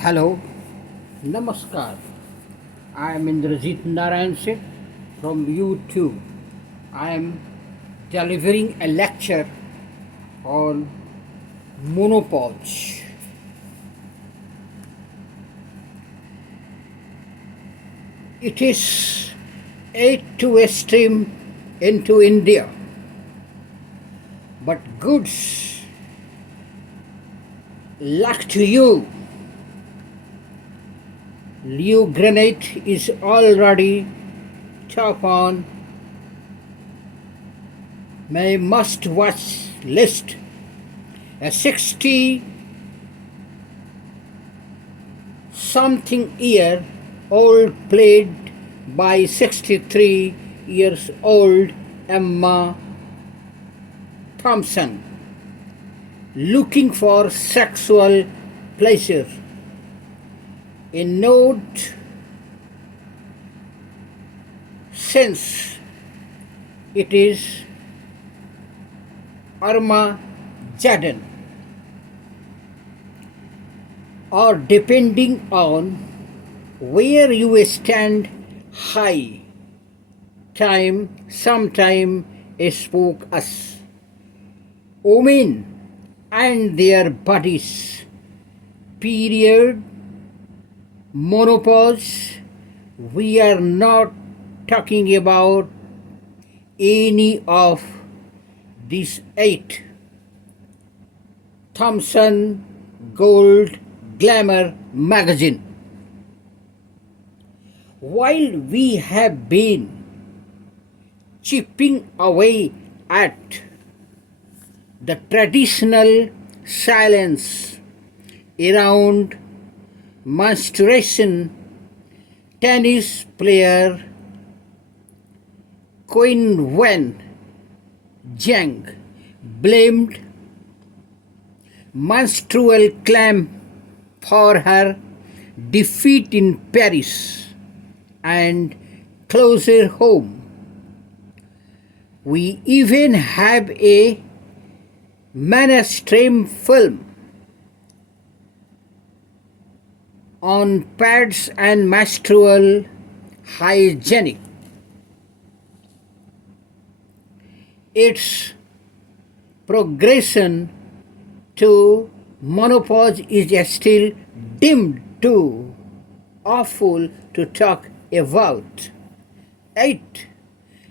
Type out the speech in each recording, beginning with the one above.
Hello, Namaskar. I am Indrajit Narayan Singh from YouTube. I am delivering a lecture on menopause. It is yet to stream into India, but goods luck to you. Leo Granite is already top on my must watch list. A 60 something year old played by 63 years old Emma Thompson looking for sexual pleasure. A note since it is Armageddon, or depending on where you stand, high time sometime spoke us. Women and their bodies, period, menopause. We are not talking about any of these eight. Thomson Gold Glamour magazine. While we have been chipping away at the traditional silence around menstruation, tennis player Queen Wen Zhang blamed menstrual cramp for her defeat in Paris and closer home. We even have a mainstream film on pads and menstrual hygiene. Its progression to menopause is still deemed too awful to talk about. 8.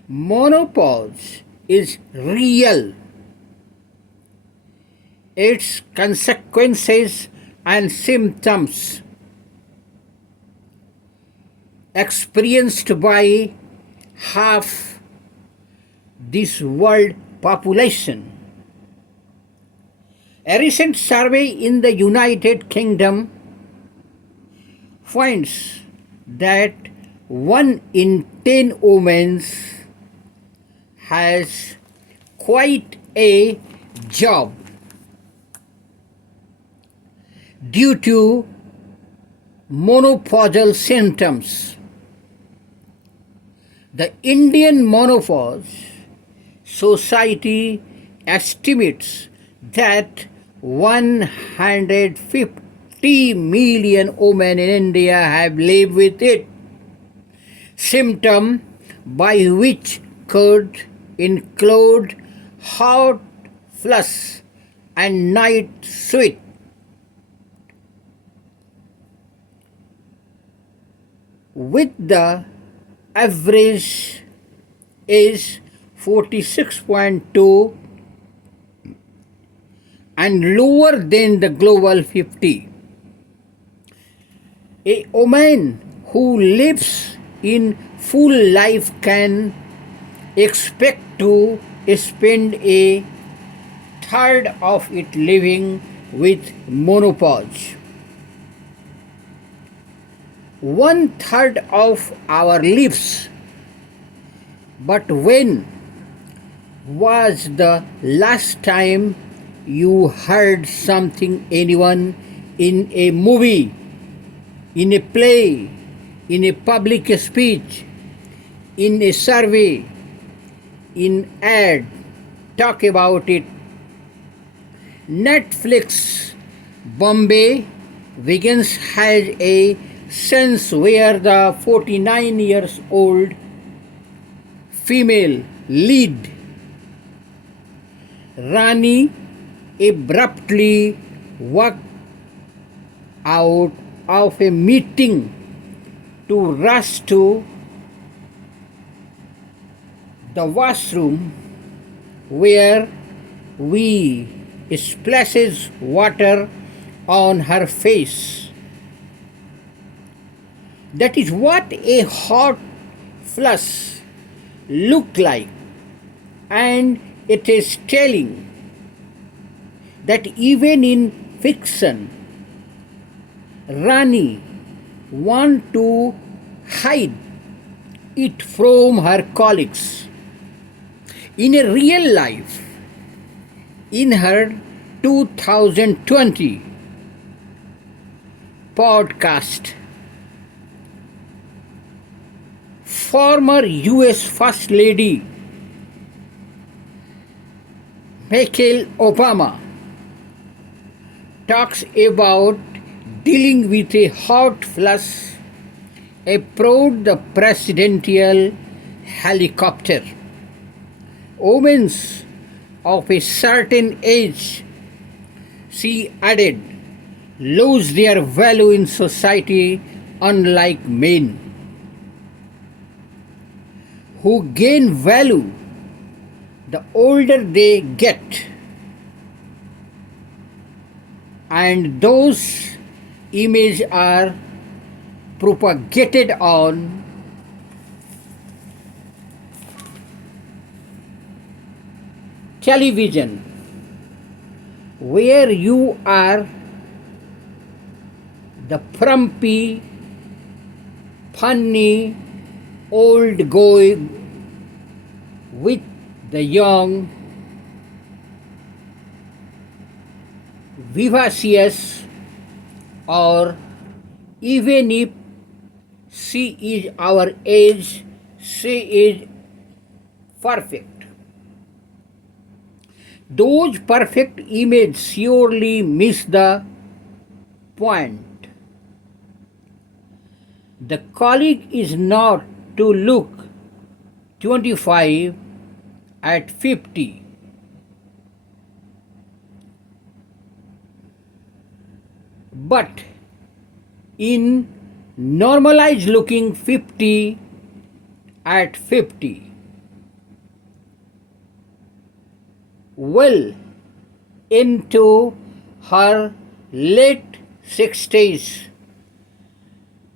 Menopause is real. Its consequences and symptoms experienced by half this world population. A recent survey in the United Kingdom finds that 1 in 10 women has quite a job due to menopausal symptoms. The Indian Menopause Society estimates that 150 million women in India have lived with it, symptom by which could include hot flush and night sweat. With the average is 46.2 and lower than the global 50. A woman who lives in full life can expect to spend a third of it living with menopause. 1/3 of our lives. But when was the last time you heard something anyone in a movie, in a play, in a public speech, in a survey, in ad talk about it? Netflix Bombay begins has a sense where the 49 years old female lead Rani abruptly walked out of a meeting to rush to the washroom where we splashes water on her face. That is what a hot flush looked like, and it is telling that even in fiction, Rani want to hide it from her colleagues. In a real life, in her 2020 podcast, former US First Lady Michelle Obama talks about dealing with a hot flush aboard the presidential helicopter. Women of a certain age, she added, lose their value in society unlike men, who gain value the older they get. And those images are propagated on television, where you are the frumpy, funny old guy with the young, vivacious, or even if she is our age, she is perfect. Those perfect images surely miss the point. The colleague is not to look 25 at 50. But in normalized looking 50 at 50, well into her late 60s,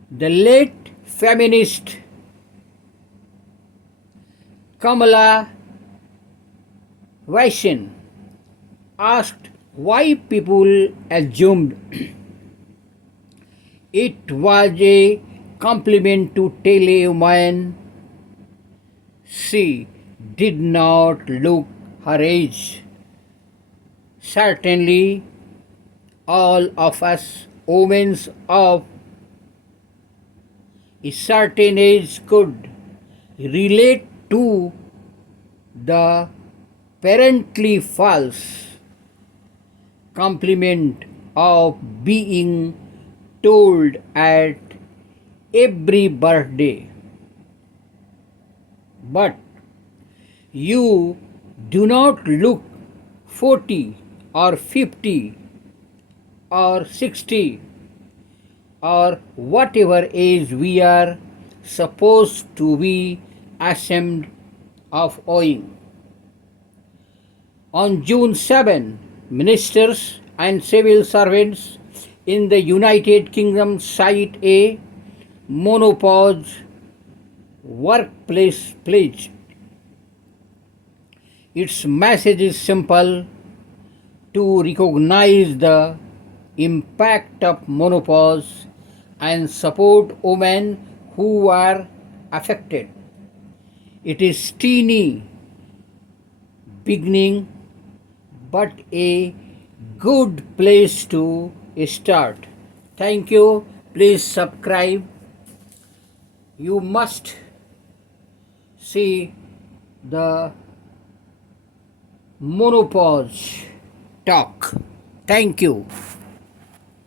the late feminist Kamala Vaishyan asked why people assumed it was a compliment to tell a woman she did not look her age. Certainly, all of us women of a certain age could relate to the apparently false compliment of being told at every birthday. But you do not look 40 or 50 or 60 or whatever age we are supposed to be ashamed of owing. On June 7, ministers and civil servants in the United Kingdom signed a Menopause workplace pledge. Its message is simple: to recognize the impact of menopause and support women who are affected. It is teeny beginning, but a good place to start. Thank you. Please subscribe. You must see the menopause talk. Thank you.